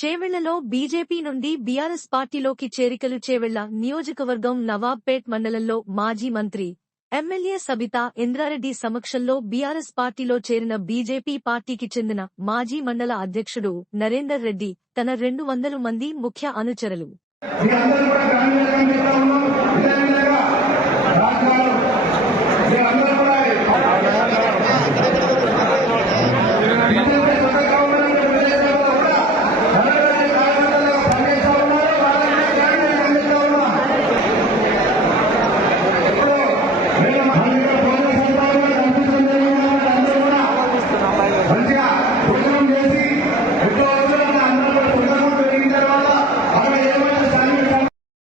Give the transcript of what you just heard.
చేవెళ్ళలో BJP నుండి BRS పార్టీలోకి చేరికలు చేవెళ్ళ నియోజకవర్గం నవాబ్పేట్ మండలంలో మాజీ మంత్రి ఎమ్మెల్యే సబితా ఇంద్రారెడ్డి సమక్షంలో బీఆర్ఎస్ పార్టీలో చేరిన బీజేపీ పార్టీకి చెందిన మాజీ మండల అధ్యక్షుడు నరేందర్ రెడ్డి తన రెండు వందల మంది ముఖ్య అనుచరులు. ভাইয়েরা